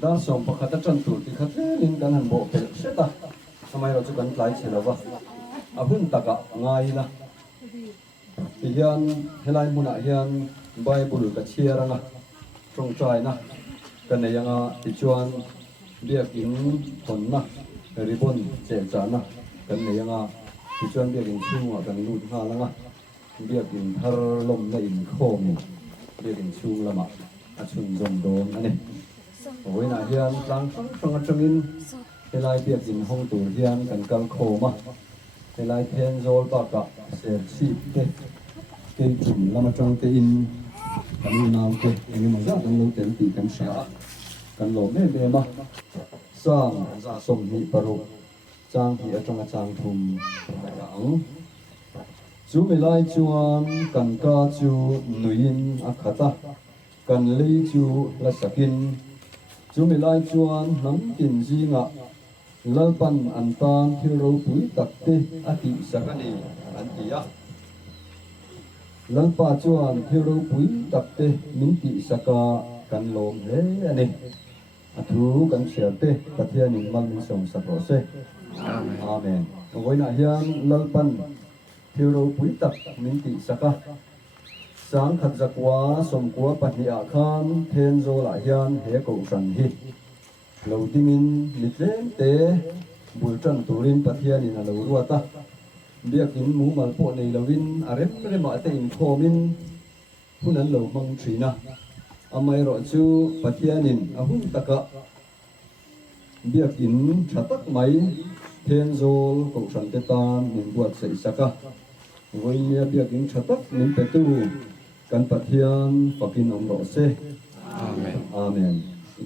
dan som pakhat tan tur ti khat in kan han bo pel seta samai ro chu kan tlai chelawa ahun taka ngai la ti hian helai muna hian bible ka chiaranga trong trai na kan ne yanga ti chuan biak in thon na ribon che cha na kan ne yanga ti chuan biak in chunga kan lut ha langa biak in thar lom na in khom biak in chung lama a chun zom don ani oi na hian tlang tang atangin helai biak in hong tur hian kan kal khoma helai then zol pa ka se chi te ke chun lama tang te in kan naw te eng ma za kan lo ten ti kan sha kan lo me me ma sang za som hi paru chang hi atanga chang thum ang chu me lai chuan kan ka chu nuin a khata kan lei chu la sakin chu me lai chuan nam tin jinga lalpan an tan thil ro pui takte ati sakani an tia lalpa chuan thil ro pui takte min ti saka kan lom hle ani athu kan cherte pathian in mal min som sa prose amen voina hian lalpan thil ro pui tak min ti saka sang khat zakwa som kwa pahnia khan then zo la hian he ko san hi lo timin mitlen te bultan turin pathian in alo ruata biakin mu mal po nei lovin arem rema te in khomin hunan lo mang thina amai ro chu pathianin ahun taka biakin thatak mai then zol ko san te tan min buat sei saka voinia biakin thatak min petu kan pathian fakin om ro se amen amen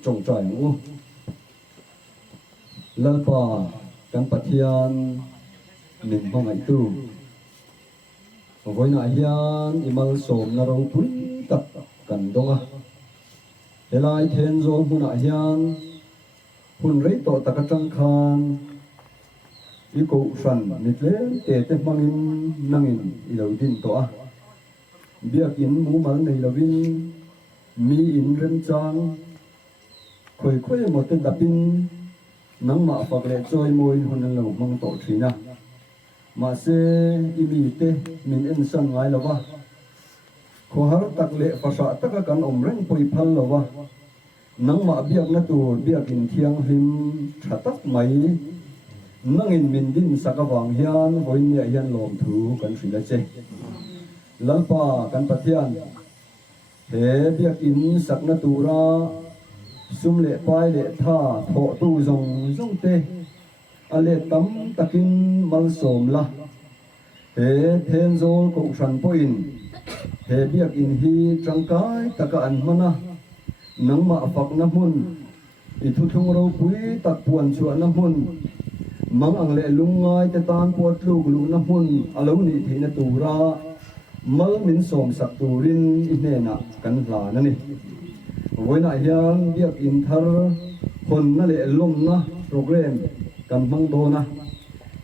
trong trai ngu lalpa kan pathian min mangai tu voina hian imal som na ro pui tak kan donga helai then zo huna hian hun rei to takatang khan i ko san mitle te mangin nangin ilo din to a biakin mu mal nei lovin mi in ren chang khoi mo te dapin nang ma phak le choi moi hun lo mang to thina ma se imi te min en san ngai lova kho har tak le pasha tak kan om reng poi phal lova nang ma biak na tu biak in thiang hlim thatak mai nangin min din sakawang hian voinia hian lom thu kan hrila che lalpa kan pathian he biak in sakna tura sum le pai le tha tho tu zong te ale tam takin mal som la he then zol ko san poin he biak in hi trangkai taka an mana nang ma phak na mun i thu thung ro pui tak puan chu na mun mang ang le lungai te tan pot luk lu na mun alo ni thina tura mal min som sak turin i ne na kan hla na ni voina hian biak in thar hon na le lom na program kan mang do na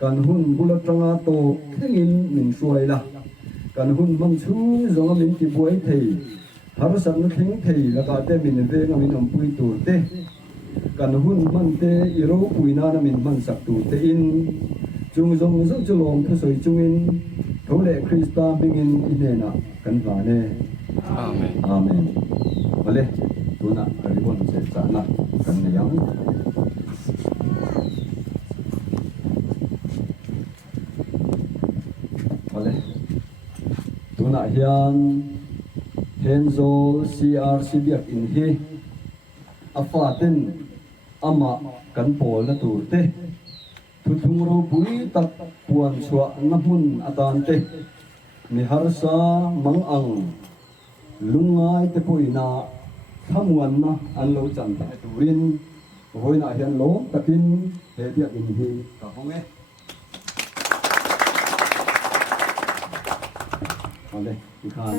kan hun bulatanga to thengin min suai la kan hun mang chu zonga min ti buai thei har sak na theng thei la ka te min ve nga min om pui tur te kan hun man te i ro pui na na min man sak tur te in chung zong zong chlom thu soi chung in thole krista bingin inena kan va ne amen amen vale tuna ribon se chana kan ne yang vale tuna hian henzo crc biak in hi afaten ama kan pol na turte thuthung ro pui tak puan chua na hun atan te mi harsa mang ang lungai te poina thamuan na an lo chan ta turin hoina hian lo takin he biak in hi ka honge ale ikhan